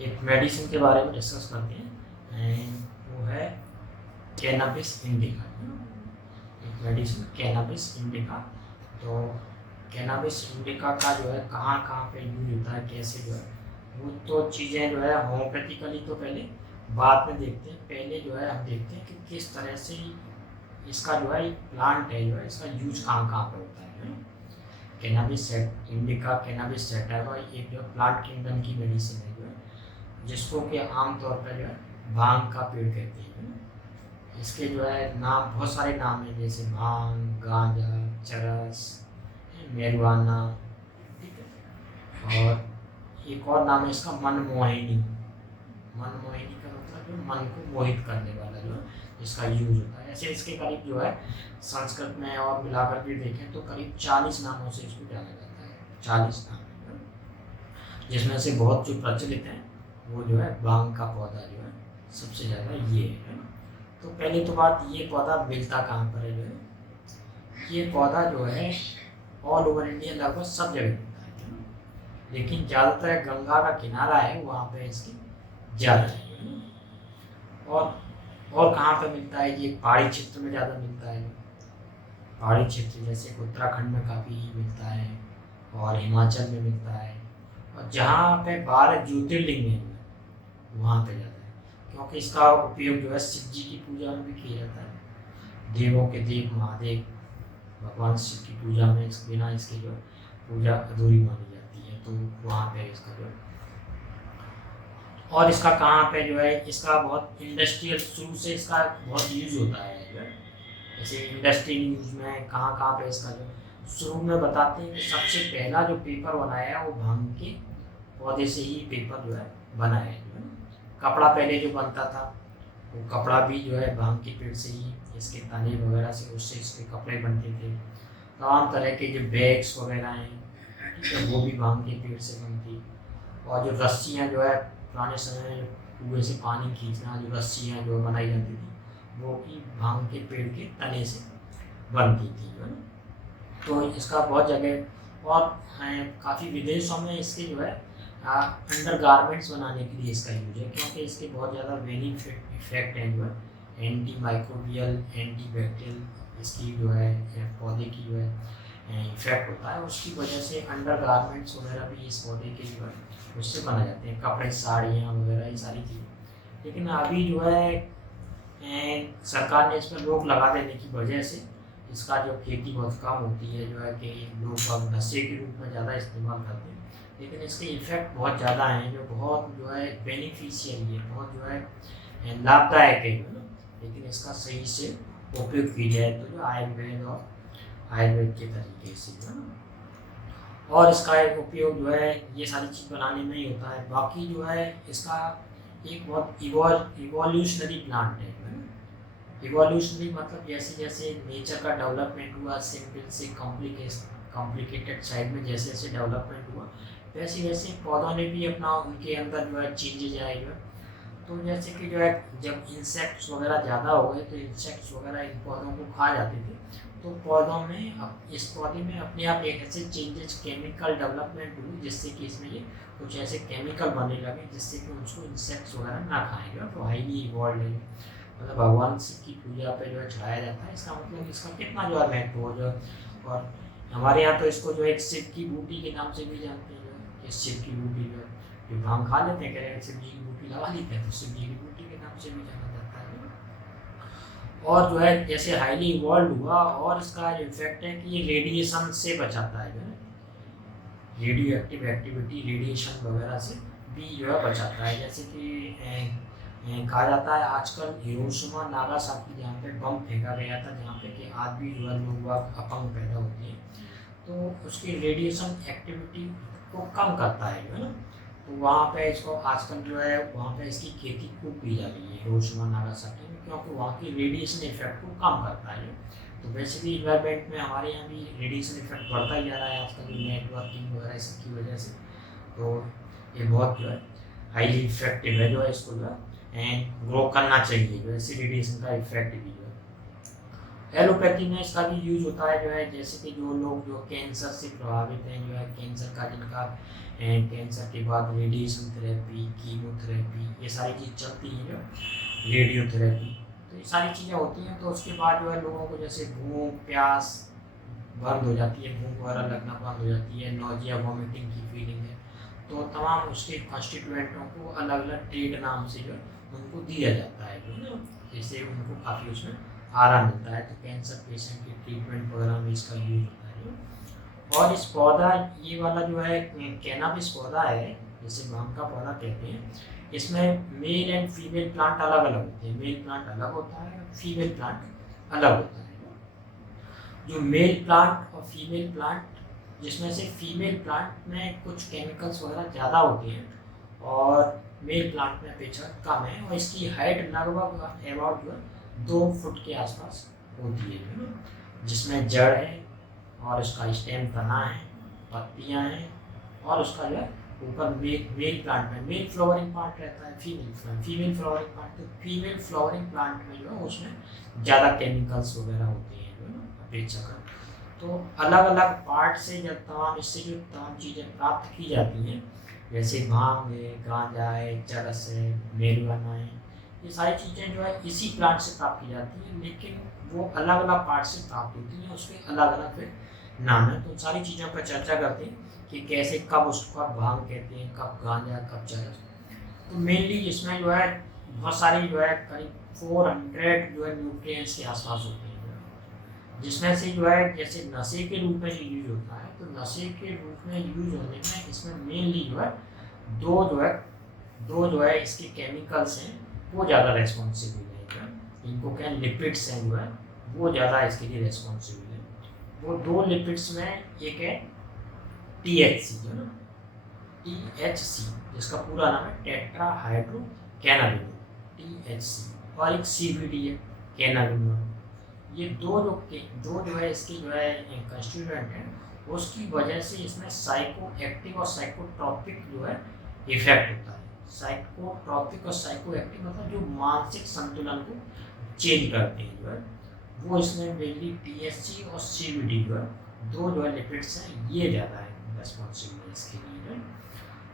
एक मेडिसिन के बारे में डिस्कस करते हैं एंड वो है कैनाबिस इंडिका। एक मेडिसिन कैनाबिस इंडिका। तो कैनाबिस इंडिका का जो है कहाँ कहाँ पे यूज होता है, कैसे जो है वो तो चीज़ें जो है होम्योपैथिकली तो पहले बाद में देखते हैं। पहले जो है हम देखते हैं कि किस तरह से इसका जो है प्लांट है जो है इसका यूज कहाँ कहाँ पे होता है। Cannabis set indica cannabis sativa एक जो प्लांट किंगडम की मेडिसिन है जो है, जिसको कि आमतौर पर जो है भांग का पेड़ कहते हैं। इसके जो है नाम बहुत सारे नाम हैं, जैसे भांग, गांजा, चरस, मेरुआना, ठीक है। और एक और नाम है इसका मनमोहिनी। मनमोहिनी का मतलब जो मन को मोहित करने वाला जो है इसका यूज होता है। ऐसे इसके करीब जो है संस्कृत में और मिलाकर के देखें तो करीब 40 नामों से इसको जाना जाता है। 40 नाम है, जिसमें से बहुत जो प्रचलित हैं वो जो है भांग का पौधा जो है सबसे ज़्यादा ये है। तो पहले तो बात, ये पौधा मिलता कहाँ पर है जो है, ये पौधा जो है ऑल ओवर इंडिया लगभग सब जगह मिलता है, लेकिन ज़्यादातर गंगा का किनारा है वहाँ पे इसकी ज़्यादा है। और कहाँ पे मिलता है, ये पहाड़ी क्षेत्र में ज़्यादा मिलता है। पहाड़ी क्षेत्र जैसे उत्तराखंड में काफ़ी मिलता है और हिमाचल में मिलता है, और जहाँ पे 12 ज्योतिर्लिंग है वहाँ पे ज़्यादा है, क्योंकि इसका उपयोग जो है शिव जी की पूजा में भी किया जाता है। देवों के देव महादेव भगवान शिव की पूजा में बिना इसके जो पूजा अधूरी मानी जाती है, तो वहाँ पे इसका जो है। और इसका कहाँ पे जो है इसका बहुत इंडस्ट्रियल, शुरू से इसका बहुत यूज होता है जो है। जैसे इंडस्ट्रियल यूज में कहाँ कहाँ पे इसका जो शुरू में बताते हैं कि सबसे पहला जो पेपर बनाया है वो भांग के पौधे से ही पेपर जो है बनाया है जो है। कपड़ा पहले जो बनता था वो कपड़ा भी जो है भांग के पेड़ से ही, इसके तने वगैरह से उससे इसके कपड़े बनते थे। तमाम तरह के जो बैग्स वगैरह हैं, ठीक है, वो भी भांग के पेड़ से बनती। और जो रस्सियाँ जो है पुराने समय में कुएं से पानी खींचना, जो रस्सियाँ जो बनाई जाती थी वो भी भांग के पेड़ के तने से बनती थी जो है। तो इसका बहुत जगह और काफ़ी विदेशों में इसके जो है अंडर गारमेंट्स बनाने के लिए इसका यूज है, क्योंकि इसके बहुत ज़्यादा बेनिफिट इफेक्ट हैं जो है। एंटी माइक्रोबियल, एंटी बैक्टीरियल इसकी जो है पौधे की जो है इफेक्ट होता है, उसकी वजह से अंडर गारमेंट्स वगैरह भी इस पौधे के जो है उससे बना जाते हैं, कपड़े, साड़ियाँ वगैरह, ये सारी चीज़ें। लेकिन अभी जो है सरकार ने इस पर रोक लगा देने की वजह से इसका जो खेती बहुत कम होती है जो है, कि लोग अब नशे के रूप में ज़्यादा इस्तेमाल करते हैं। लेकिन इसके इफ़ेक्ट बहुत ज़्यादा हैं, जो बहुत जो है बेनिफिशियल है, बहुत जो है लाभदायक है जो, लेकिन इसका सही से उपयोग किया जाए तो जो आयुर्वेद के तरीके से जो है। और इसका एक उपयोग जो है ये सारी चीज़ बनाने में ही होता है। बाकी जो है इसका एक बहुत इवोल्यूशनरी प्लांट है। इवोल्यूशनरी मतलब जैसे जैसे नेचर का डेवलपमेंट हुआ, सिंपल से कॉम्प्लिकेटेड साइड में जैसे जैसे डेवलपमेंट हुआ, वैसे वैसे पौधों ने भी अपना उनके अंदर जो है चेंजेज आए जो है। तो जैसे कि जो है जब इंसेक्ट्स वगैरह ज़्यादा हो गए तो इंसेक्ट्स वगैरह इन पौधों को खा जाते थे, तो पौधों में इस पौधे में अपने आप एक ऐसे चेंजेस, केमिकल डेवलपमेंट हुई, जिससे कि इसमें ये कुछ ऐसे केमिकल बनने लगे जिससे कि उसको इंसेक्ट्स वगैरह ना खाएंगे। तो हाईली इवॉल्व है, मतलब भगवान शिव की पूजा पे जो है चढ़ाया जाता है। इसका मतलब इसका कितना जो है महत्व हो जो। और हमारे यहाँ तो इसको जो है शिव की बूटी के नाम से भी जानते हैं, जो है कि शिव की बूटी जो है, जो भांग खा लेते हैं, कह रहे हैं शिव जी की बूटी लगा लेते हैं, तो शिव जी की बूटी के नाम से भी जाना जाता है। और जो है जैसे हाईली इवॉल्व हुआ, और इसका जो इफेक्ट है कि ये रेडिएशन से बचाता है जो है, रेडियो एक्टिव एक्टिविटी, रेडिएशन वगैरह से भी जो है बचाता है। जैसे कि कहा जाता है आजकल हिरोशिमा नागासाकी जहाँ पे बम फेंका गया था, जहाँ पे कि आज भी जो है लोग अपंग पैदा होते हैं, तो उसकी रेडिएशन एक्टिविटी को कम करता है जो है ना। तो वहाँ पे इसको आजकल जो है वहाँ पे इसकी खेती खूब की जा रही है हिरोशिमा नागासाकी में, क्योंकि वहाँ की रेडिएशन इफेक्ट को कम करता है। तो बेसिकली इन्वायरमेंट में हमारे यहाँ भी रेडिएशन इफेक्ट बढ़ता ही जा रहा है आजकल नेटवर्किंग वगैरह सब की वजह से। तो ये बहुत जो है हाईली इफेक्टिव है जो है, इसको जो है एंड ग्रो करना चाहिए जो है, इसी रेडिएशन का इफेक्ट भी जो है। एलोपैथी में इसका भी यूज होता है जो है, जैसे कि जो लोग जो कैंसर से प्रभावित हैं, जो है कैंसर का जिनका कैंसर के बाद रेडिएशन थेरेपी, कीमोथेरेपी, ये सारी चीज़ चलती है, जो रेडियोथेरेपी, तो ये सारी चीज़ें होती हैं। तो उसके बाद जो है लोगों को जैसे भूख प्यास बंद हो जाती है, भूख वगैरह लगना बंद हो जाती है, नोजिया वॉमिटिंग की फीलिंग है, तो तमाम उसके कॉन्स्टिट्यूएंटों को अलग अलग ट्रीट नाम से जो है उनको दिया जाता है, जो है ना, जिससे उनको काफ़ी उसमें आराम मिलता है। तो कैंसर पेशेंट की ट्रीटमेंट वगैरह में इसका यूज होता है और इस पौधा, ये वाला जो है कैनाबिस पौधा है, जिसे भांग का पौधा कहते हैं, इसमें मेल एंड फीमेल प्लांट अलग अलग होते हैं। मेल प्लांट अलग होता है, फीमेल प्लांट अलग होता है। जो मेल प्लांट और फीमेल प्लांट, जिसमें से फीमेल प्लांट में कुछ केमिकल्स वगैरह ज़्यादा होते हैं और मेल प्लांट में अपेक्षाकृत कम है, और इसकी हाइट लगभग अबाउट जो है 2 फुट के आसपास होती है, जिसमें जड़ है और उसका स्टेम तना है, पत्तियां हैं, और उसका जो है ऊपर मेल प्लांट में मेल फ्लावरिंग पार्ट रहता है, फीमेल फ्लावरिंग पार्ट। तो फीमेल फ्लावरिंग प्लांट में जो है उसमें ज़्यादा केमिकल्स वगैरह होते हैं, जो है ना, अपेक्षाकृत। तो अलग अलग पार्ट से जब तमाम इससे जो तमाम चीज़ें प्राप्त की जाती हैं, जैसे भांग है, गांजा है, चरस है, मेरिजुआना है, ये सारी चीज़ें जो है इसी प्लांट से प्राप्त की जाती हैं, लेकिन वो अलग अलग पार्ट से प्राप्त होती हैं, उसके अलग अलग फिर नाम है। तो सारी चीज़ों पर चर्चा करते हैं कि कैसे, कब उसको भांग कहते हैं, कब गांजा, कब चरस। तो मेनली इसमें जो है बहुत सारी जो है करीब 400 जो है न्यूट्रिएंट्स के आसपास होते हैं, जिसमें से जो है जैसे नशे के रूप में जो यूज होता है, तो नशे के रूप में यूज होने में इसमें मेनली जो है दो जो है दो जो है इसके केमिकल्स हैं, वो ज़्यादा रेस्पॉन्सिबल है, जो है इनको क्या लिपिड्स हैं, जो है वो ज़्यादा इसके लिए रेस्पॉन्सिबल है। वो 2 लिपिड्स में एक है THC, जो ना THC, जिसका पूरा नाम है टेट्रा हाइड्रो कैनाबिनोल, THC, और एक CBD है, कैनाबिनोल। ये दो जो है इसके जो है कंस्टिट्यूएंट हैं, उसकी वजह से इसमें साइको एक्टिव और साइकोट्रॉपिक जो है इफेक्ट होता है। साइकोट्रॉपिक और साइको एक्टिव मतलब जो मानसिक संतुलन को चेंज करते हैं, जो है वो इसमें मेनली THC और CBD जो है, दो जो है लिपिड्स हैं, ये ज़्यादा है रेस्पॉन्सिबल है इसके लिए, जो है।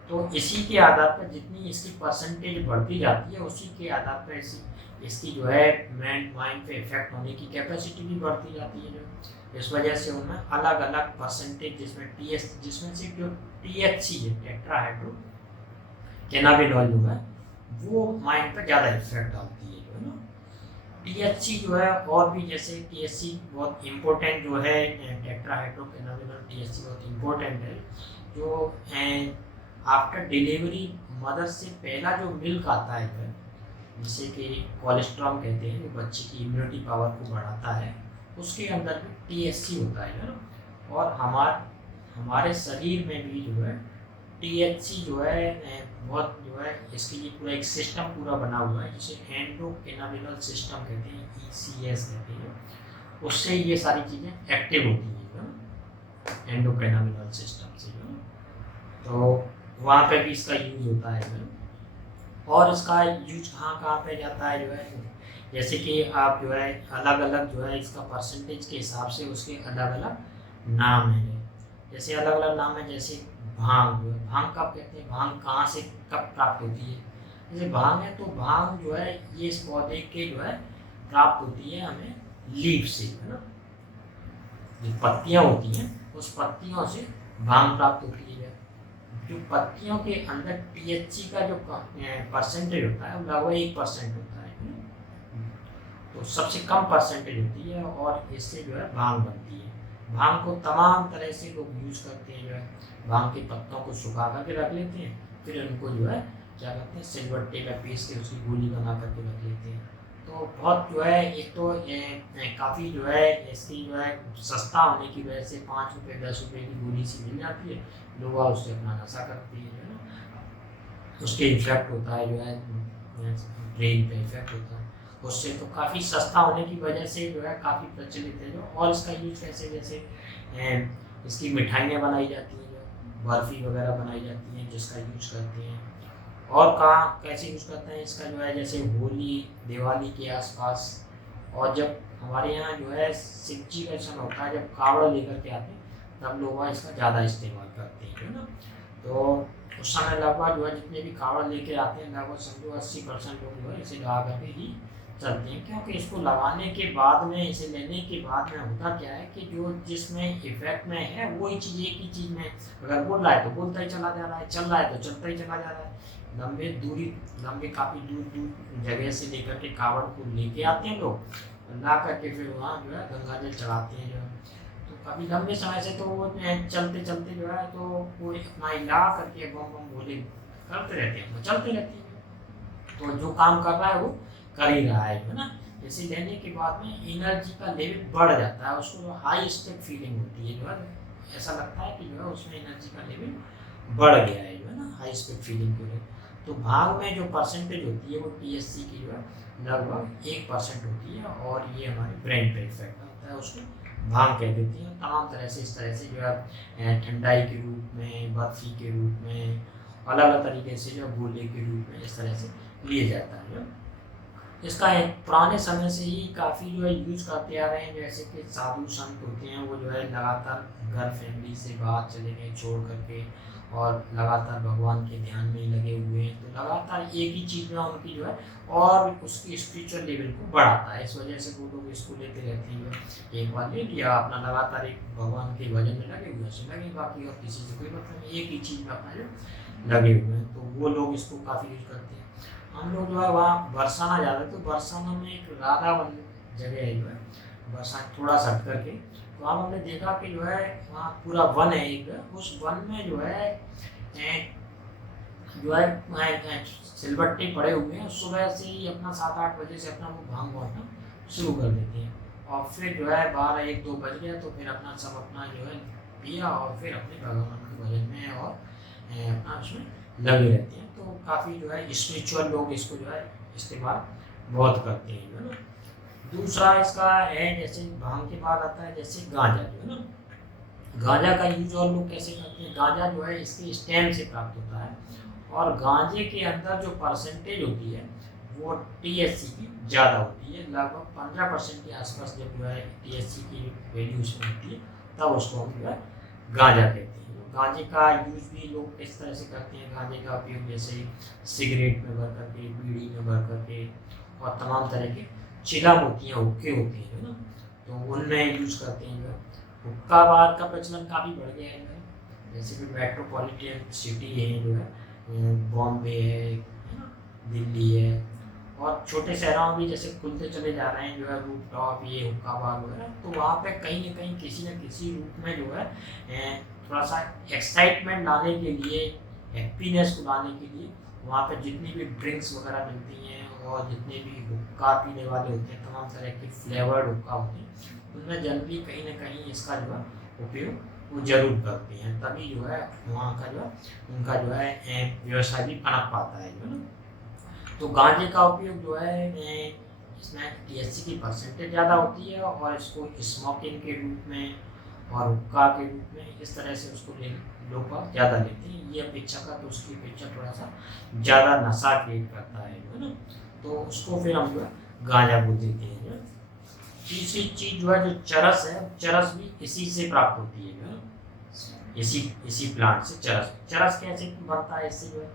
तो इसी के आधार पर जितनी इसकी परसेंटेज बढ़ती जाती है, उसी के आधार पर इसकी जो है माइंड पे इफेक्ट होने की कैपेसिटी भी बढ़ती जाती है, जो इस वजह से उनमें अलग अलग परसेंटेज, जिसमें से जो THC है, टेट्रा हाइड्रो कैनाबिनोल जो है, वो माइंड पर ज़्यादा इफेक्ट डालती है, जो है ना। THC जो है, और भी जैसे THC बहुत इम्पोर्टेंट जो है, टेट्रा हाइड्रो कैनाबिनोल THC बहुत इम्पोर्टेंट है, जो आफ्टर डिलीवरी मदर से पहला जो मिल्क आता है, जिसे कि कोलेस्ट्रॉल कहते हैं, जो बच्चे की इम्यूनिटी पावर को बढ़ाता है, उसके अंदर भी THC होता है ना। और हमारे शरीर में भी जो है THC जो है बहुत जो है, इसके लिए पूरा एक सिस्टम पूरा बना हुआ है, जिसे एंडोक्रिनोबिनल सिस्टम कहते हैं, ECS कहते हैं। उससे ये सारी चीज़ें एक्टिव होती हैं एंडोक्रिनोबिनल सिस्टम से, जो तो वहाँ पे भी इसका यूज होता है, जो और इसका यूज कहाँ पे जाता है, जो है जैसे कि आप जो है अलग अलग जो है इसका परसेंटेज के हिसाब से उसके अलग अलग नाम हैं। जैसे अलग अलग नाम है, जैसे भांग जो है, भांग कब कहते हैं, भांग कहाँ से कब प्राप्त होती है। जैसे भांग है, तो भांग जो है ये इस पौधे के जो है प्राप्त होती है हमें लीफ से, है ना, जो पत्तियाँ होती हैं उस पत्तियों से भांग प्राप्त होती है। जो पत्तियों के अंदर THC का जो परसेंटेज होता है, वो लगभग 1% होता है, तो सबसे कम परसेंटेज होती है, और इससे जो है भांग बनती है। भांग को तमाम तरह से लोग यूज करते हैं, जो है भांग के पत्तों को सुखा करके रख लेते हैं, फिर उनको जो है क्या करते हैं, सिलबट्टे में पीस के उसकी गोली बना करके रख लेते हैं। तो बहुत जो है एक तो काफ़ी जो है इसकी जो है सस्ता होने की वजह से 5 रुपये 10 रुपये की गोली सी मिल जाती है, लोग उससे अपना नशा करते हैं, जो है उसके इफेक्ट होता है, जो है ब्रेन पे इफेक्ट होता है उससे। तो काफ़ी सस्ता होने की वजह से जो है काफ़ी प्रचलित है, जो और इसका यूज कैसे, जैसे इसकी मिठाइयाँ बनाई जाती हैं, जो बर्फ़ी वगैरह बनाई जाती हैं, जिसका यूज करते हैं। और कहाँ कैसे यूज करते हैं इसका, जो है जैसे होली दिवाली के आसपास, और जब हमारे यहाँ जो है शिव जी का समय होता है, जब कावड़ लेकर के आते हैं, तब लोग वहाँ इसका ज़्यादा इस्तेमाल करते हैं, है ना। तो उस समय लगभग जो है जितने भी कावड़ लेके आते हैं, लगभग समझो 80% लोग जो है इसे लगा करके ही चलते हैं, क्योंकि इसको लगाने के बाद में, इसे लेने के बाद में होता क्या है कि जो जिसमें इफेक्ट में है वही चीज़, एक ही चीज़ में अगर बोल रहा है तो बोलता ही चला जा रहा है, चल रहा है तो चलता ही चला जा रहा है। लंबे काफ़ी दूर दूर जगह से लेकर के कावड़ को लेके आते हैं लोग, ला करके फिर वहाँ जो है गंगा जल चढ़ाते हैं जो है। तो काफ़ी लंबे समय से तो वो चलते चलते जो है तो वो अपना हिला करके बम बम बोले करते रहते हैं, वो चलते रहते हैं। तो जो काम कर रहा है वो कर ही रहा है ना। जैसे लेने के बाद में एनर्जी का लेवल बढ़ जाता है, उसको जो हाई स्टेट फीलिंग होती है जो है, ऐसा लगता है कि जो है उसमें एनर्जी का लेवल बढ़ गया है जो है ना, हाई स्टेट फीलिंग के लिए। तो भांग में जो परसेंटेज होती है वो THC की जो है लगभग 1% होती है, और ये हमारे ब्रेन पे इफेक्ट होता है, उसको भांग कह देती हैं। तमाम तरह से इस तरह से जो है ठंडाई के रूप में, बर्फी के रूप में, अलग अलग तरीके से जो गोले के रूप में इस तरह से लिए जाता है। इसका एक पुराने समय से ही काफ़ी जो है यूज़ करते आ रहे हैं, जैसे कि साधु संत होते हैं वो जो है लगातार घर फैमिली से बाहर चले गए छोड़ करके, और लगातार भगवान के ध्यान में ही लगे हुए हैं, तो लगातार एक ही चीज़ में उनकी जो है और उसकी स्पिरिचुअल लेवल को बढ़ाता है। इस वजह से वो लोग इसको लेते रहते हैं, एक बार ले लिया अपना, लगातार एक भगवान के भजन में लगे हुए से लगे, बाकी और किसी से कोई मतलब नहीं, एक ही चीज़ में अपना जो लगे हुए हैं, तो वो लोग इसको काफ़ी यूज करते हैं। हम लोग जो है वहाँ बरसाना जा रहे थे, तो बरसाना में एक राधा वन जगह है जो है, बरसाना थोड़ा सा हट करके, तो वहाँ हमने देखा कि जो है वहाँ पूरा वन है एक, उस वन में जो है सिलबट्टे पड़े हुए हैं, सुबह से ही अपना 7-8 बजे से अपना वो भांग बांटना शुरू कर देते हैं, और फिर जो है 12-1-2 बज गया तो फिर अपना सब अपना जो है पिया, और फिर अपने भगवान के भजन में और अपना उसमें लगे रहते हैं। तो काफ़ी जो है स्पिरिचुअल लोग इसको जो है इस्तेमाल बहुत करते हैं जो है ना। दूसरा इसका है, जैसे भांग के बाद आता है जैसे गांजा जो है ना, गांजा का यूज और लोग कैसे करते हैं। गांजा जो है इसके स्टेम से प्राप्त होता है, और गांजे के अंदर जो परसेंटेज होती है वो THC की ज़्यादा होती है, लगभग 15% के आसपास जब जो है THC की वैल्यू उसमें होती है, तब उसको हम जो है गांजा कहते हैं। गांजे का यूज भी लोग इस तरह से करते हैं, गांजे का उपयोग जैसे सिगरेट में भर करके, बीड़ी में भर करके, और तमाम तरह के चिलम होती हैं, हुक्के होते हैं ना, तो उनमें यूज करते हैं। हुक्का बार का प्रचलन काफ़ी बढ़ गया है, जैसे कि मेट्रोपॉलिटन सिटी है जो है, बॉम्बे है ना, दिल्ली है, और छोटे शहरों में भी जैसे खुलते चले जा रहे हैं जो है रूफ टॉप ये हुक्का बार वगैरह, तो वहाँ पे कहीं न कहीं किसी न किसी रूप में जो है थोड़ा सा एक्साइटमेंट लाने के लिए, हैप्पीनेस को लाने के लिए, वहाँ पे जितनी भी ड्रिंक्स वगैरह मिलती हैं और जितने भी हुक्का पीने वाले होते हैं, तमाम तरह के फ्लेवर्ड हुक्का होते हैं, उनमें जनरली कहीं ना कहीं इसका जो है उपयोग वो जरूर करते हैं, तभी जो है वहाँ का जो है उनका जो है व्यवसाय भी पनप पाता है जो है ना। तो गांजे का उपयोग जो है इसमें THC की परसेंटेज ज़्यादा होती है, और इसको स्मोकिंग के रूप में और हुक्का के रूप में इस तरह से उसको लोग ज़्यादा लेते हैं, ये अपेक्षा का, तो उसकी अपेक्षा थोड़ा सा ज़्यादा नशा क्रिएट करता है जो है ना, तो उसको फिर हम जो है गांजा बोल देते हैं जो है। तीसरी चीज़ जो है जो चरस है, चरस भी इसी से प्राप्त होती है जो है, इसी प्लांट से चरस कैसे बनता है, इससे जो है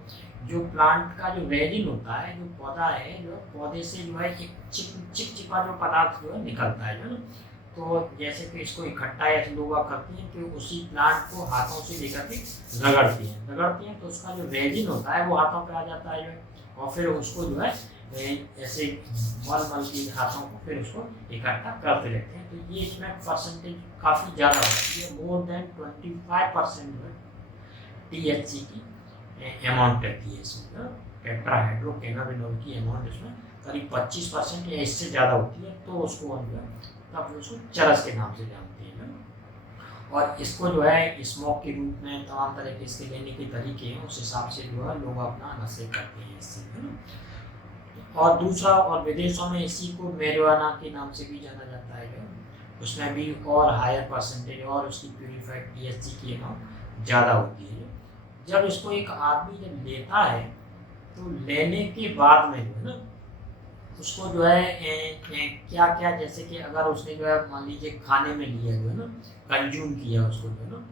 जो प्लांट का जो रेजिन होता है, जो पौधा है, जो पौधे से जो है एक चिपचिपा जो पदार्थ जो है निकलता है जो है ना, तो जैसे कि इसको इकट्ठा ऐसे लोग करती हैं कि उसी प्लांट को हाथों से लेकर के रगड़ती हैं, तो उसका जो रेजिन होता है वो हाथों पे आ जाता है जो है, और फिर उसको जो है ऐसे मल के हाथों को फिर उसको इकट्ठा करते रहते हैं, तो ये इसमें परसेंटेज काफ़ी ज़्यादा होती है, मोर देन 25% जो है THC की अमाउंट रहती है इसमें, टेट्राहाइड्रोकैनाबिनॉल की अमाउंट इसमें करीब 25% या इससे ज़्यादा होती है, तो उसको हम जो है तब उसको चरस के नाम से जानते हैं। और इसको जो है स्मोक के रूप में तमाम तरह के इसके लेने के तरीके हैं, उस हिसाब से जो है लोग अपना नशे करते हैं इससे है ना। और दूसरा, और विदेशों में इसी को मैरिजुआना के नाम से भी जाना जाता है जो, उसमें भी और हायर परसेंटेज और उसकी प्यूरिफाइड THC की अमाउंट ज़्यादा होती है। जब इसको एक आदमी जब लेता है तो लेने के बाद में जो है ना, उसको जो है क्या क्या, जैसे कि अगर उसने जो है मान लीजिए खाने में लिया जो है ना, कंज्यूम किया उसको जो है ना,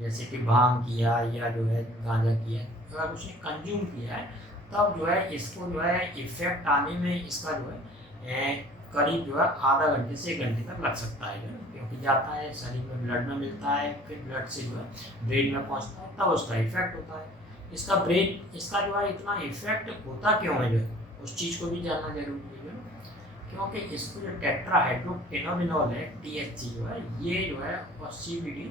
जैसे कि भांग किया या जो है गांजा किया, अगर उसने कंज्यूम किया है तब जो है इसको जो है इफेक्ट आने में इसका जो है करीब जो है आधा घंटे से 1 घंटे तक लग सकता है जो है, क्योंकि जाता है शरीर में, ब्लड में मिलता है, फिर ब्लड से जो है ब्रेन में पहुंचता है, तब उसका इफेक्ट होता है। इसका जो है इतना इफेक्ट होता क्यों है जो है, उस चीज़ को भी जानना जरूरी है ना। क्योंकि इसको जो टेट्राहाइड्रोकेनोबिनॉल है, THC जो है, ये जो है, और CBD,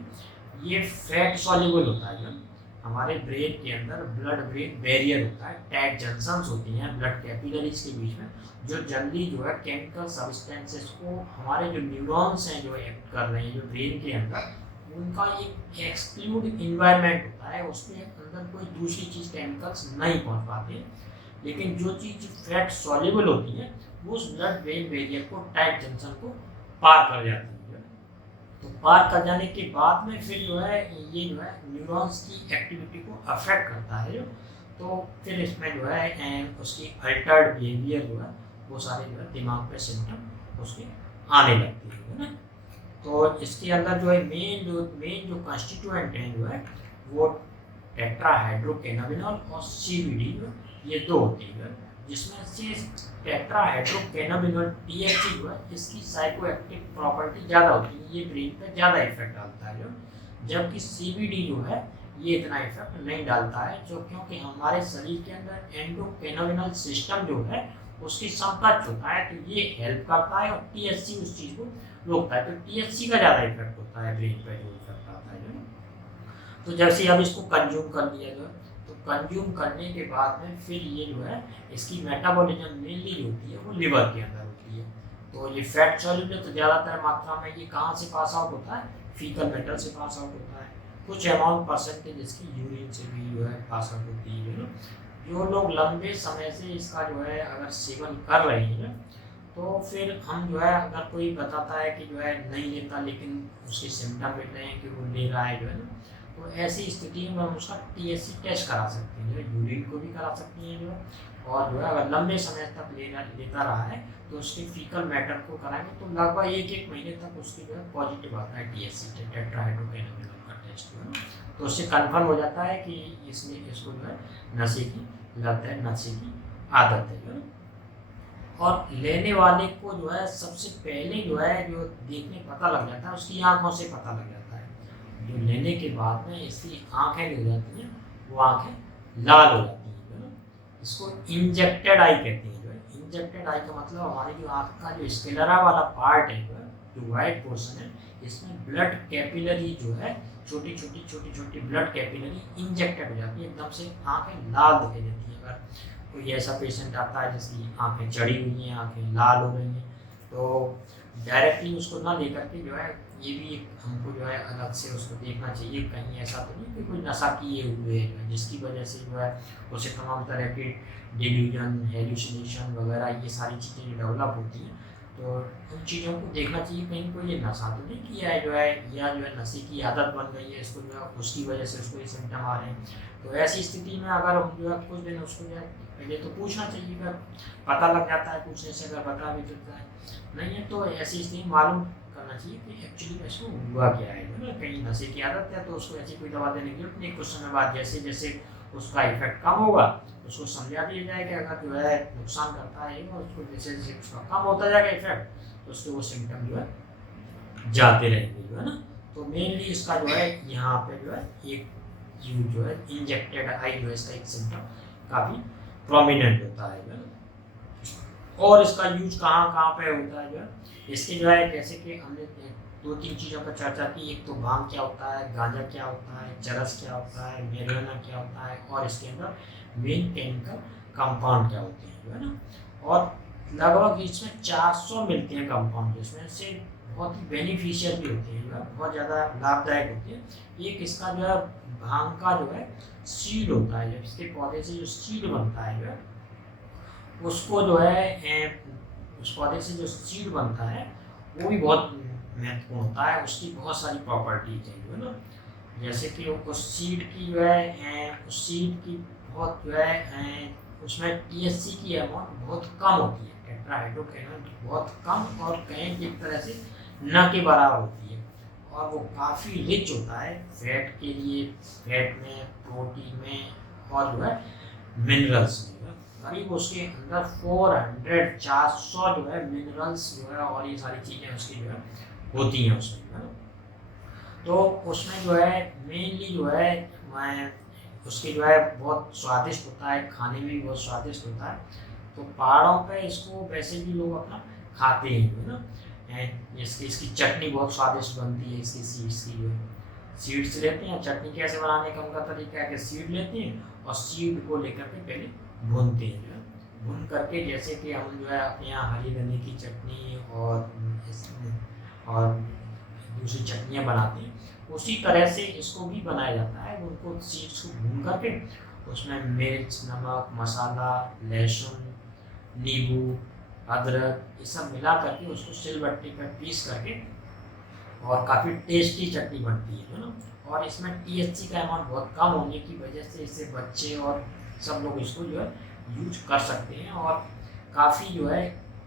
ये फैट सॉल्युबल होता है जो हमारे ब्रेन के अंदर ब्लड ब्रेन बैरियर होता है, टाइट जंक्शंस होती हैं ब्लड कैपिलरीज के बीच में, जो जल्दी जो है केमिकल सब्सटेंसेस को, हमारे जो न्यूरॉन्स हैं जो एक्ट कर रहे हैं जो ब्रेन के अंदर, उनका एक एक्सक्लूड इन्वायरमेंट होता है, उसके अंदर कोई दूसरी चीज़ केमिकल्स नहीं पहुंच पाते। लेकिन जो चीज़ फैट सॉल्युबल होती है वो उस ब्लड ब्रेन बैरियर को, टाइट जंक्शन को पार कर जाती है। तो पार कर जाने के बाद में फिर जो है ये जो है न्यूरॉन्स की एक्टिविटी को अफेक्ट करता है जो, तो फिर इसमें जो है उसकी अल्टर्ड बिहेवियर जो है वो सारे जो है दिमाग पे सिम्टम उसके आने लगते हैं ना। तो इसके अंदर जो है मेन जो कंस्टिट्यूएंट हैं जो है वो टेट्राहाइड्रोकेनाबिनॉल और CBD जो ये दो होती है, जिसमें से टेट्राहाइड्रोकेनाबिनॉल THC जो है इसकी साइकोएक्टिव प्रॉपर्टी ज़्यादा होती है, ये ब्रेन पे ज़्यादा इफेक्ट डालता है जो, जबकि CBD जो है ये इतना इफेक्ट नहीं डालता है, जो क्योंकि हमारे शरीर के अंदर एंडोक्रिनोबिनल सिस्टम जो है उसकी समकक्ष होता है, तो ये हेल्प करता है, और THC उस चीज़ को रोकता है। तो THC का ज़्यादा इफेक्ट होता है ब्रेन पे, जो इफेक्ट आता है जो। तो जैसे अब इसको कंज्यूम कर लिया जो, तो कंज्यूम करने के बाद में फिर ये जो है इसकी मेटाबॉलिज्म मेनली जो होती है वो लिवर के अंदर होती है। तो ये फैट सॉल्युबल तो ज़्यादातर मात्रा में ये कहाँ से पास आउट होता है, फीकल मेटल से पास आउट होता है, कुछ अमाउंट परसेंटेज इसकी यूरिन से भी जो है पास आउट होती है जो। जो लोग लंबे समय से इसका जो है अगर सेवन कर रहे हैं, तो फिर हम जो है, अगर कोई बताता है कि जो है नहीं लेता लेकिन उसके सिम्टम मिल रहे हैं कि वो ले रहा है जो है ना, तो ऐसी स्थिति में हम उसका THC टेस्ट करा सकते हैं, जो है यूरिन को भी करा सकते हैं जो है, और जो है अगर लंबे समय तक लेता रहा है तो उसके फीकल मैटर को कराएंगे, तो लगभग 1-1 महीने तक उसकी जो है पॉजिटिव आता है THC टेट्राहाइड्रोकेनाबिनॉल का टेस्ट जो है, तो उससे कन्फर्म हो जाता है कि इसको जो है नशे की लत है, नशे की आदत है जो। और लेने वाले को जो है सबसे पहले जो है जो देखने पता लग जाता है, उसकी आंखों से पता लग जाता है। जो लेने के बाद में इसकी आंखें जो जाती हैं वो आंखें लाल हो जाती हैं जो, इसको इंजेक्टेड आई कहते हैं जो है। इंजेक्टेड आई का मतलब हमारी जो आंख का जो स्क्लेरा वाला पार्ट है जो वाइट पोर्शन है, इसमें ब्लड कैपिलरी जो है, छोटी छोटी ब्लड कैपिलरी इंजेक्टेड हो जाती है, एकदम से आंखें लाल दिखाई देती है। अगर कोई ऐसा पेशेंट आता है जिसकी आंखें चढ़ी हुई हैं, आंखें लाल हो रही हैं, तो डायरेक्टली उसको ना लेकर के जो है ये भी हमको जो है अलग से उसको देखना चाहिए, कहीं ऐसा तो नहीं कि कोई नशा किए हुए है जिसकी वजह से जो है उसे तमाम तरह के डिल्यूजन, हेलुसिनेशन वगैरह ये सारी चीज़ें डेवलप होती हैं। तो उन चीज़ों को देखना चाहिए, कहीं कोई ये नशा तो नहीं किया है जो है, या जो है नशे की आदत बन गई है इसको जो है, उसकी वजह से उसको ये सिम्टम आ रहे हैं। तो ऐसी स्थिति में अगर हम जो है कुछ दिन उसको जो है पहले तो पूछना चाहिए, अगर पता लग जाता है पूछने से, अगर बता भी देता है, नहीं है तो ऐसी स्थिति मालूम करना चाहिए कि एक्चुअली में इसको हुआ क्या है ना, कहीं नशे की आदत है, तो उसको ऐसी कोई दवा देने की जरूरत नहीं। कुछ समय बाद जैसे जैसे उसका इफेक्ट कम होगा उसको समझा दिया जाएगा, अगर जो है नुकसान करता है और उसको जैसे जैसे उसका कम होता जाएगा इफेक्ट, तो उसके वो सिम्टम जो है जाते रहेंगे जो है ना। तो मेनली इसका जो है यहाँ पे जो है एक यूज जो है इंजेक्टेड आई जो है इसका एक सिम्टम काफ़ी प्रोमिनेंट होता है जो है। और इसका यूज कहाँ कहाँ पे होता है जो है, इसके जो है जैसे कि हमने 2-3 चीज़ों पर चर्चा की, एक तो भांग क्या होता है, गांजा क्या होता है, चरस क्या होता है, मेरिजुआना क्या होता है, और इसके अंदर मेन केमिकल कंपाउंड क्या होते हैं जो है ना। और लगभग इसमें 400 मिलते हैं कंपाउंड, जिसमें से बहुत ही बेनिफिशियल भी होते हैं जो है, बहुत ज़्यादा लाभदायक होते हैं। एक इसका जो है भांग का जो है सीड होता है, जब इसके पौधे से जो सीड बनता है जो है, उसको जो है उस पौधे से जो सीड बनता है वो भी बहुत महत्वपूर्ण होता है, उसकी बहुत सारी प्रॉपर्टीज हैं जो है ना। जैसे कि उस सीड की जो है उस सीड की बहुत जो है उसमें टीएचसी की अमाउंट बहुत कम होती है, टेट्राहाइड्रोकेनोन बहुत कम और कहें कि एक तरह से न के बराबर होती है। और वो काफ़ी रिच होता है फैट के लिए, फैट में, प्रोटीन में और जो है मिनरल्स में। करीब उसके अंदर 400 जो है मिनरल्स जो है और ये सारी चीज़ें उसकी जो है होती हैं उसमें, है ना। तो उसमें जो है मेनली जो है मैं उसकी जो है बहुत स्वादिष्ट होता है, खाने में भी बहुत स्वादिष्ट होता है। तो पहाड़ों पे इसको वैसे भी लोग अपना खाते हैं, है ना। इसकी चटनी बहुत स्वादिष्ट बनती है, इसकी सीड्स की जो है सीड्स लेते हैं। चटनी कैसे बनाने का उनका तरीका है कि सीड लेते हैं और सीड को लेकर के पहले भूनते हैं, जो है भून करके, जैसे कि हम जो है अपने यहाँ हरी धनिया की चटनी और दूसरी चटनियाँ बनाते हैं, उसी तरह से इसको भी बनाया जाता है। उनको सीड्स को भून करके उसमें मिर्च, नमक, मसाला, लहसुन, नींबू, अदरक ये सब मिला करके उसको सिलबट्टे पर पीस करके और काफ़ी टेस्टी चटनी बनती है ना। और इसमें टीएचसी का अमाउंट बहुत कम होने की वजह से इससे बच्चे और सब लोग इसको जो है यूज कर सकते हैं और काफ़ी जो है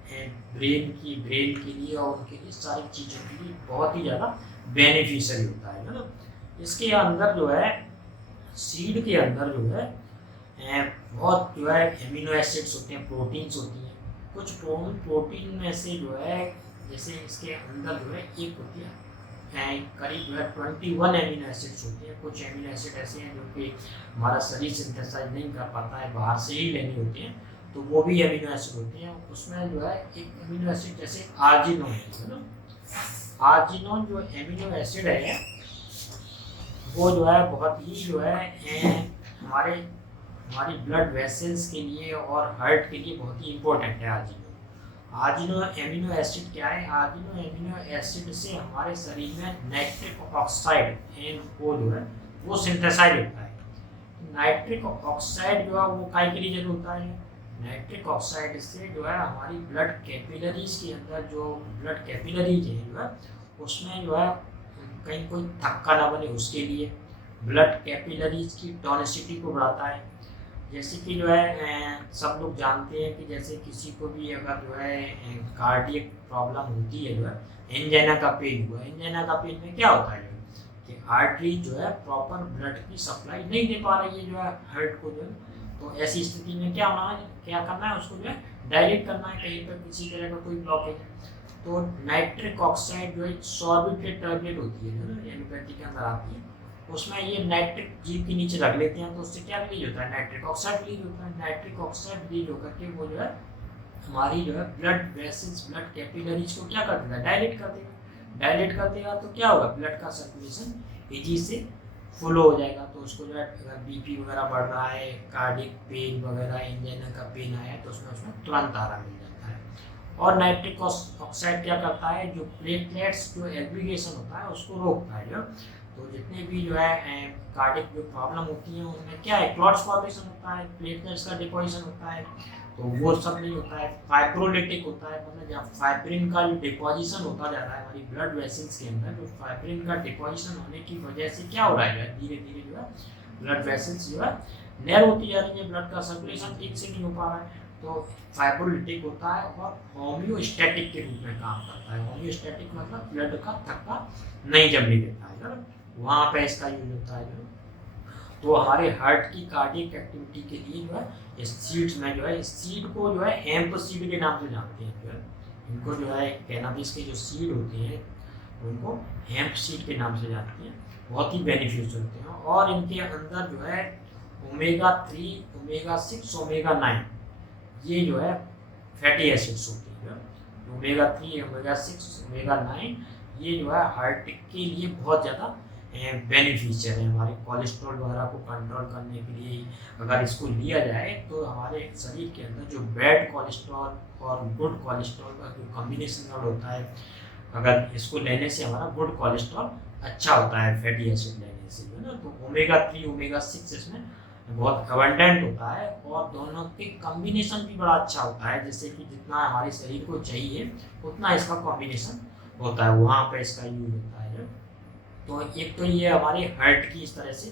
ब्रेन के लिए और उनके लिए सारी चीज़ों के लिए बहुत ही ज़्यादा बेनिफिशियल होता है ना। इसके अंदर जो है सीड के अंदर जो है बहुत जो है एमिनो एसिड्स होते हैं, प्रोटीन्स होती हैं। कुछ प्रोटीन में से जो है जैसे इसके अंदर जो है एक होती है करीब जो है 21 एमिनो एसिड्स होते हैं। कुछ एमिनो एसिड ऐसे हैं जो कि हमारा शरीर सिंथेसाइज नहीं कर पाता है, बाहर से ही लेनी होती हैं, तो वो भी एमिनो एसिड होते हैं। उसमें जो है एक एमिनो एसिड जैसे आर्जिनोन है ना। आर्जिनोन जो एमिनो एसिड है वो जो है बहुत ही जो है हमारी ब्लड वेसल्स के लिए और हार्ट के लिए बहुत ही इम्पोर्टेंट है आर्जिनो एमिनो एसिड क्या है? आर्जिनो एमिनो एसिड से हमारे शरीर में नाइट्रिक ऑक्साइड NO जो है वो सिंथेसाइज होता है। नाइट्रिक ऑक्साइड जो है वो काय के लिए जरूर होता है? नाइट्रिक ऑक्साइड से जो है हमारी ब्लड कैपिलरीज के अंदर जो ब्लड कैपिलरीज है जो है उसमें जो है कहीं कोई थक्का ना बने उसके लिए। ब्लड कैपिलरीज की टॉनिसिटी को बढ़ाता है। जैसे कि जो है सब लोग जानते हैं कि जैसे किसी को भी अगर जो है कार्डियक प्रॉब्लम होती है जो है एंजाइना का पेन हुआ, एंजाइना का पेन में क्या होता है कि आर्टरी जो है प्रॉपर ब्लड की सप्लाई नहीं दे पा रही है जो है हार्ट को जो है। तो ऐसी स्थिति में क्या होना है, क्या करना है, उसको जो है डायलेट करना है कहीं पर किसी तरह का कोई ब्लॉकेज है। तो नाइट्रिक ऑक्साइड जो है सॉर्बिटेड टैबलेट होती है ना, एलोपैथी के अंदर आती है, उसमें ये नाइट्रिक जीभ के नीचे रख लेते हैं तो उससे क्या रिलीज होता है? नाइट्रिक ऑक्साइड रिलीज होता है। नाइट्रिक ऑक्साइड रिलीज होकर के वो जो है हमारी जो है ब्लड वेसल्स, ब्लड कैपिलरीज को क्या कर देगा? डायलेट कर देगा। डायलेट कर देगा तो क्या होगा? ब्लड का सर्कुलेशन इजी से फुल हो जाएगा। तो उसको जो है अगर बीपी वगैरह बढ़ रहा है, कार्डियक पेन वगैरह, एंजाइना का पेन आया है तो उसमें तुरंत आराम मिल जाता है। और नाइट्रिक ऑक्साइड क्या करता है? जो प्लेटलेट्स जो एग्रीगेशन होता है उसको रोकता है। तो जितने भी जो है कार्डियक जो प्रॉब्लम होती है उनमें क्या है? क्लॉट्स फॉर्मेशन होता है, प्लेटलेट्स का डिपोजिशन होता है, तो वो सब नहीं होता है। फाइब्रोलिटिक होता है, मतलब जहाँ फाइब्रिन का डिपोजिशन होता जा रहा है हमारी ब्लड वेसल्स के अंदर, तो फाइब्रिन का डिपोजिशन होने की वजह से क्या हो रहा है? धीरे धीरे जो है ब्लड वेसल्स जो है नैरो होती जा रही है, ब्लड का सर्कुलेशन ठीक से नहीं हो पा रहा है, तो फाइब्रोलिटिक होता है। और होम्योस्टैटिक के रूप में काम करता है। होम्योस्टैटिक मतलब ब्लड का थक्का नहीं जमने देता है, वहाँ पे इसका यूज होता है। तो हमारे हार्ट की कार्डियक एक्टिविटी के लिए जो है इस सीड्स में जो है, इस सीड को जो है हेम्प सीड के नाम से जानते हैं जो है। इनको जो है कैनाबिस के जो सीड होते हैं उनको हेम्प सीड के नाम से जानते हैं। बहुत ही बेनिफिशियल होते हैं और इनके अंदर जो है ओमेगा 3, ओमेगा 6, ओमेगा 9 ये जो है फैटी एसिड्स होते हैं। ओमेगा 3, ओमेगा 6, ओमेगा 9 ये जो है हार्ट के लिए बहुत ज़्यादा बेनिफिशियल है। हमारे कोलेस्ट्रॉल वगैरह को कंट्रोल करने के लिए अगर इसको लिया जाए तो हमारे शरीर के अंदर जो बैड कोलेस्ट्रॉल और गुड कोलेस्ट्रॉल का जो कॉम्बिनेशन होता है, अगर इसको लेने से हमारा गुड कोलेस्ट्रॉल अच्छा होता है फैटी एसिड लेने से, है ना। तो ओमेगा 3, ओमेगा 6 इसमें बहुत अबंडेंट होता है और दोनों के कॉम्बिनेशन भी बड़ा अच्छा होता है। जैसे कि जितना हमारे शरीर को चाहिए उतना इसका कॉम्बिनेशन होता है, वहाँ पर इसका यूज होता है। तो एक तो ये हमारे हार्ट की इस तरह से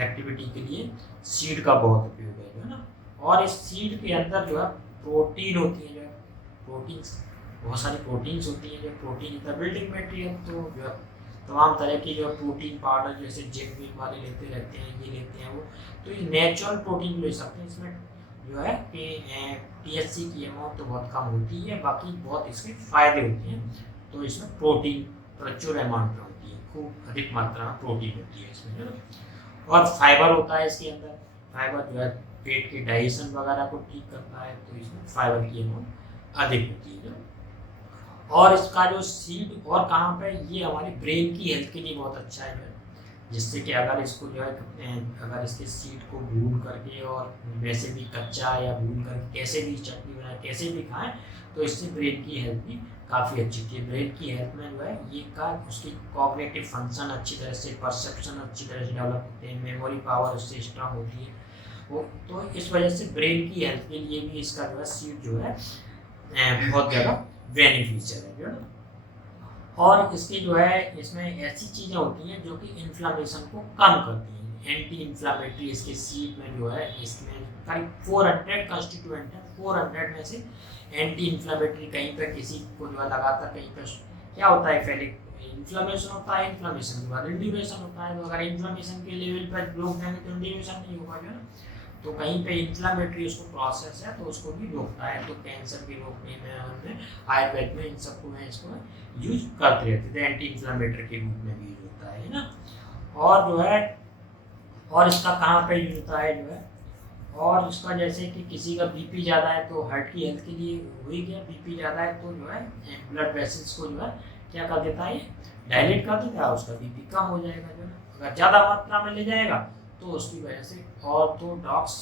एक्टिविटी के लिए सीड का बहुत उपयोग है ना। और इस सीड के अंदर जो है प्रोटीन होती है, जो है प्रोटीन्स, बहुत सारी प्रोटीन्स होती हैं। जो प्रोटीन द बिल्डिंग मटेरियल, तो जो है तमाम तरह की जो प्रोटीन पाउडर जैसे जिम विम वाले लेते रहते हैं, ये लेते हैं वो, तो ये नेचुरल प्रोटीन ले सकते हैं। इसमें जो है कि THC की अमाउंट तो बहुत कम होती है, बाकी बहुत इसके फायदे होते हैं। तो इसमें प्रोटीन प्रचुर अमाउंट में होती है, खूब अधिक मात्रा में प्रोटीन होती है इसमें, है ना। और फाइबर होता है इसके अंदर, फाइबर जो है पेट के डाइजेशन वगैरह को ठीक करता है, तो इसमें फाइबर की अमाउंट अधिक होती है। और इसका जो सीड और कहाँ पे, ये हमारे ब्रेन की हेल्थ के लिए बहुत अच्छा है, जिससे कि अगर इसको जो है अगर इसके सीड को भून करके और वैसे भी कच्चा या भून करके कैसे भी चटनी बनाए कैसे भी खाएं, तो इससे ब्रेन की हेल्थ भी काफ़ी अच्छी होती है। ब्रेन की हेल्थ में जो है ये का उसकी कॉग्निटिव फंक्शन अच्छी तरह से, परसेप्शन अच्छी तरह से डेवलप होते हैं, मेमोरी पावर उससे स्ट्रांग होती है वो, तो इस वजह से ब्रेन की हेल्थ के लिए भी इसका जो है सीड जो है बहुत ज़्यादा बेनिफिशियल है, जो है। और इसकी जो है इसमें ऐसी चीज़ें होती हैं जो कि इन्फ्लामेशन को कम करती हैं, एंटी इन्फ्लामेटरी इसके सीड में जो है, इसमें करीब 400 कंस्टिट्यूएंट है, 400 में से एंटी इन्फ्लामेटरी। कहीं पर किसी को जो है लगातार कहीं पर क्या होता है, पहले इन्फ्लामेशन होता है, इन्फ्लामेशन के बाद इंड्यूरेशन होता है, तो अगर इन्फ्लामेशन के लेवल पर रोक देंगे तो इंड्यूरेशन नहीं होगा, जो है। तो कहीं पे इन्फ्लामेटरी उसको प्रोसेस है तो उसको भी रोकता है। तो कैंसर की रोकने में हमने आयुर्वेद में इन सबको में इसको यूज करते रहते थे, एंटी इन्फ्लामेटरी के रूप में भी यूज होता है ना। और जो है और इसका कहाँ पे यूज होता है, जो है और इसका जैसे कि किसी का बीपी ज़्यादा है तो हार्ट की हेल्थ के लिए हो ही गया, बीपी ज़्यादा है तो जो है ब्लड वेसल्स को जो है क्या कर देता है, डायलेट कर देता है, उसका बीपी कम हो जाएगा, जो है। अगर ज़्यादा मात्रा में ले जाएगा तो उसकी वजह से ऑर्थोडॉक्स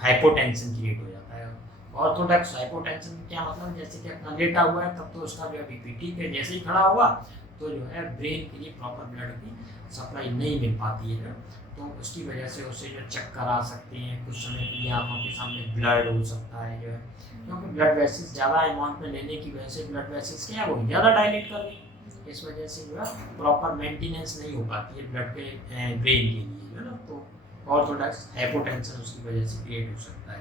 हाइपोटेंशन क्रिएट हो जाता है। ऑर्थोडॉक्स हाइपोटेंशन क्या मतलब, जैसे कि अपना लेटा हुआ है तब तो उसका जो है बीपी ठीक है, जैसे ही खड़ा हुआ तो जो है ब्रेन के लिए प्रॉपर ब्लड की सप्लाई नहीं मिल पाती है, तो उसकी वजह से उससे जो चक्कर आ सकते हैं, कुछ समय के लिए आंखों के सामने ब्लड हो सकता है, जो है क्योंकि ब्लड वेसल्स ज़्यादा अमाउंट में लेने की वजह से ब्लड वेसल्स क्या है वो ज़्यादा डायलेट कर रही है, इस वजह से जो है प्रॉपर मेंटेनेंस नहीं हो पाती है ब्लड के ब्रेन के लिए, जो है ना। तो ऑर्थोडॉक्स हाइपोटेंशन उसकी वजह से क्रिएट हो सकता है।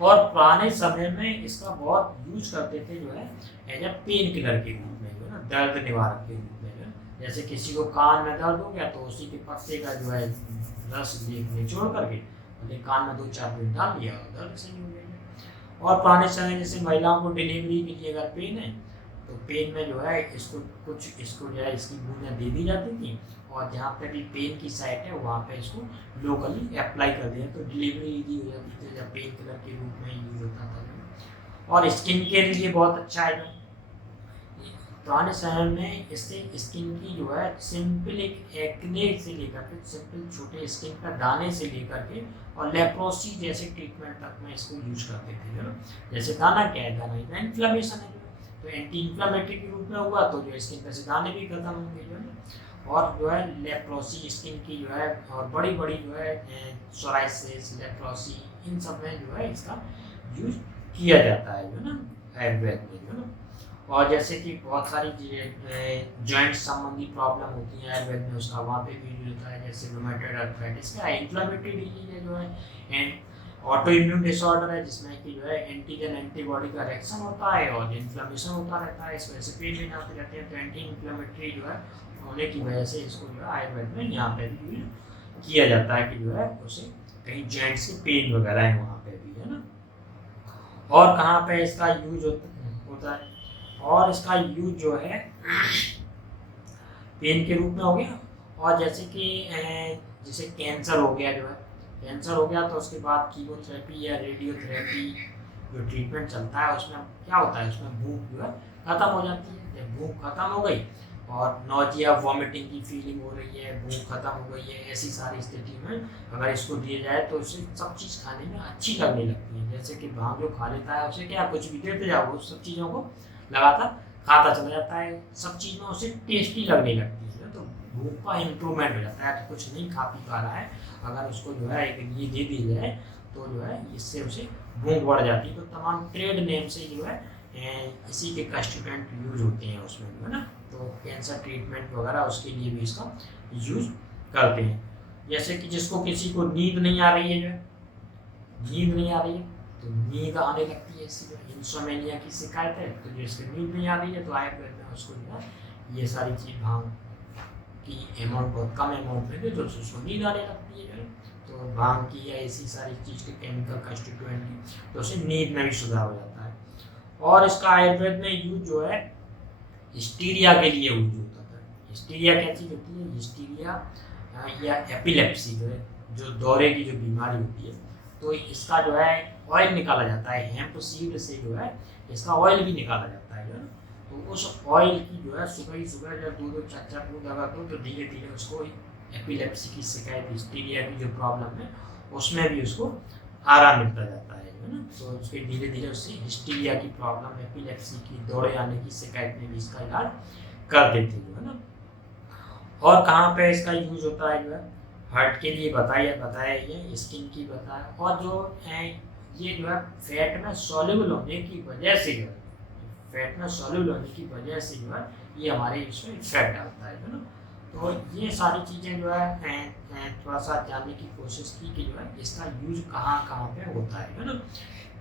और पुराने समय में इसका बहुत यूज करते थे, जो है एज अ पेन किलर के रूप में, जो है ना, दर्द निवारक के रूप में, जो है जैसे किसी को कान में दर्द हो गया तो उसी के पत्ते का जो है रस निचोड़ करके कान में 2-4 दिन डाल दिया और दर्द सही हो गया। और पुराने समय जैसे महिलाओं को डिलीवरी के लिए अगर पेन है तो पेन में जो है इसको जो है इसकी बूंदें दे दी जाती थी, और जहाँ पे भी पेन की साइट है वहाँ पे इसको लोकली अप्लाई कर दिया तो डिलीवरी इजी हो जाती थी, जब पेन किलर के रूप में यूज होता था। और स्किन के लिए बहुत अच्छा है, पुराने समय में इससे स्किन की जो है सिंपल एक एक्ने से लेकर के सिंपल छोटे स्किन पर दाने से लेकर के और लेप्रोसी जैसे ट्रीटमेंट तक में इसको यूज करते थे, जो जैसे दाना क्या है, दाना इन्फ्लेमेशन है, तो एंटी इन्फ्लेमेटरी के रूप में हुआ तो जो स्किन पर से दाने भी खत्म होंगे, जो है। और जो है लेप्रोसी स्किन की जो है और बड़ी बड़ी जो है सोराइसिस, लेप्रोसी, इन सब में जो है इसका यूज किया जाता है, जो ना आयुर्वेद में, जो ना। और जैसे कि बहुत सारी जॉइंट संबंधी प्रॉब्लम होती हैं आयुर्वेद में, उसका वहाँ पे भी यूज होता है, जैसे रूमेटॉइड आर्थराइटिस का इन्फ्लेमेटरी डिजीज है, जो है एंड ऑटो इम्यून डिसऑर्डर है, जिसमें कि जो है एंटीजन एंटीबॉडी का रिएक्शन होता है और इन्फ्लेमेशन होता रहता है, इस वजह से पेन में आते रहते हैं। तो एंटी इन्फ्लेमेटरी जो है होने की वजह से इसको जो है आयुर्वेद में यहाँ पे भी यूज किया जाता है कि जो है उसे कहीं जॉइंट्स के पेन वगैरह है वहाँ पे भी, है ना। और कहाँ पे इसका यूज होता है, और इसका यूज जो है पेन के रूप में हो गया। और जैसे कि जैसे कैंसर हो गया, जो है कैंसर हो गया तो उसके बाद कीमोथेरेपी या रेडियोथेरेपी जो ट्रीटमेंट चलता है उसमें क्या होता है, उसमें भूख जो है खत्म हो जाती है। जब भूख खत्म हो गई और नौजिया वॉमिटिंग की फीलिंग हो रही है, भूख खत्म हो गई है, ऐसी सारी स्थिति में अगर इसको दिया जाए तो उसे सब चीज़ खाने में अच्छी लगने लगती है। जैसे कि भाग जो खा लेता है उसे क्या कुछ भी देते जाओ उस सब चीज़ों को लगातार खाता चला जाता है, सब चीज़ में उसे टेस्टी लगने लगती है, तो भूख का इम्प्रूवमेंट हो जाता है। तो कुछ नहीं खा पी पा रहा है, अगर उसको जो है एक ये दे दी जाए तो जो है इससे उसे भूख बढ़ जाती है। तो तमाम ट्रेड नेम से जो है इसी के कंस्टिट्यूएंट यूज होते हैं उसमें, जो है ना। तो कैंसर ट्रीटमेंट वगैरह उसके लिए भी इसका यूज करते हैं। जैसे कि जिसको किसी को नींद नहीं आ रही है, जो है नींद नहीं आ रही है तो नींद आने लगती है, इससे इंसोमेनिया की शिकायत है, तो जिसको नींद नहीं आ रही है तो आयुर्वेद में उसको जो है ये सारी चीज़ भांग की अमाउंट बहुत कम अमाउंट में दे तो उसको नींद आने लगती है, जो है तो भांग की या ऐसी सारी चीज़ के केमिकल कंस्टिट्यूएंट की तो उससे नींद में भी सुधार हो जाता है। और इसका आयुर्वेद में यूज जो है हिस्टीरिया के लिए यूज होता था। हिस्टीरिया क्या चीज़ होती है? हिस्टीरिया या एपिलेप्सी जो है, जो दौरे की जो बीमारी होती है, तो इसका जो है ऑयल निकाला जाता है, हेम्प सीड से जो है इसका ऑयल भी निकाला जाता है, जो है तो उस ऑयल की जो है सुबह ही सुबह जब दूध चाचा दूध लगा तो धीरे धीरे उसको एपिलेप्सी की शिकायत, हिस्टीरिया की जो प्रॉब्लम है उसमें भी उसको आराम मिलता जाता है, जो है ना, तो उसके धीरे धीरे उससे हिस्टीरिया की प्रॉब्लम, एपिलेप्सी की दौरे आने की शिकायत में भी इसका इलाज कर देते हैं, जो है ना। और कहाँ पे इसका यूज होता है, जो है हार्ट के लिए बताया ये, स्किन की बताया, और जो है ये जो है फैट में सॉल्युबल होने की वजह से जो है, फैट में सॉल्युबल होने की वजह से जो है ये हमारे इसमें इफेक्ट डालता है, ना। तो ये सारी चीज़ें जो है थोड़ा सा जानने की कोशिश की कि जो है इसका यूज कहाँ कहाँ पे होता है, ना।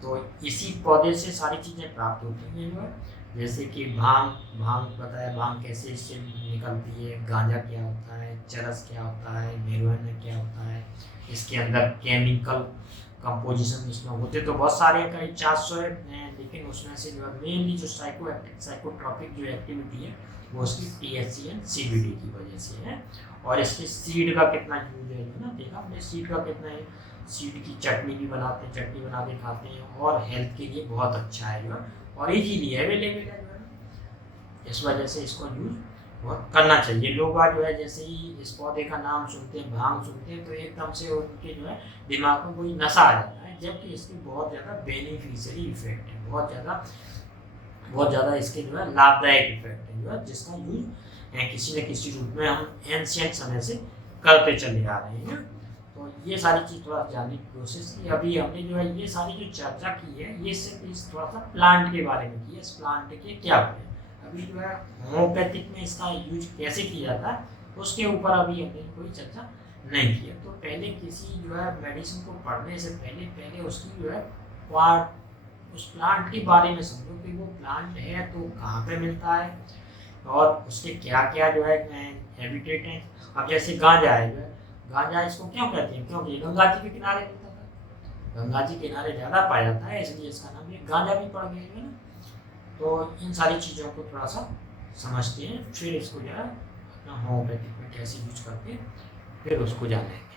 तो इसी पौधे से सारी चीज़ें प्राप्त होती हैं, जो है जैसे कि भांग बताया, भांग कैसे इससे निकलती है, गांजा क्या होता है, चरस क्या होता है, मेरुआना क्या होता है, इसके अंदर केमिकल कंपोजिशन इसमें होते तो बहुत सारे, कई 400 है, लेकिन उसमें से जो है मेनली जो साइकोट्रॉपिक जो एक्टिविटी है वो उसकी THC एंड CBD की वजह से है। और इसके सीड का कितना यूज है, ना देखा हमने, सीड का कितना है, सीड की चटनी भी बनाते हैं, चटनी बना के खाते हैं और हेल्थ के लिए बहुत अच्छा है, जो है और इजीली अवेलेबल है, जो है इस वजह से इसको यूज बहुत करना चाहिए। लोग आज जो है जैसे ही इस पौधे का नाम सुनते हैं, भांग सुनते हैं, तो एकदम से उनके जो है दिमाग में कोई नशा आ जाता है, जबकि इसके बहुत ज़्यादा बेनिफिशियरी इफेक्ट है, बहुत ज़्यादा इसके जो है लाभदायक इफेक्ट है, जो है जिसका यूज किसी न किसी रूप में हम एंशिएंट समय से करते चले आ रहे हैं। तो ये सारी चीज़ थोड़ा जानने की कोशिश की। अभी हमने जो है ये सारी जो चर्चा की है ये सिर्फ इस थोड़ा सा प्लांट के बारे में की है, इस प्लांट के क्या होते हैं। अभी जो है होम्योपैथिक में इसका यूज कैसे किया जाता है उसके ऊपर अभी हमने कोई चर्चा नहीं की है। तो पहले किसी जो है मेडिसिन को पढ़ने से पहले उसकी जो है पार्ट, उस प्लांट के बारे में समझो कि वो प्लांट है तो कहाँ पे मिलता है और उसके क्या क्या जो है हैबिटेट हैं। अब जैसे गांजा है, जो है गांजा इसको क्यों कहते हैं, क्योंकि गंगा जी के किनारे मिलता था, गंगा जी के किनारे ज़्यादा पाया जाता है, इसलिए इसका नाम ये गांजा भी पड़ गया है ना। तो इन सारी चीज़ों को थोड़ा सा समझते हैं, फिर इसको जो है अपना होम्योपैथिक में कैसे यूज करके फिर उसको जानेंगे।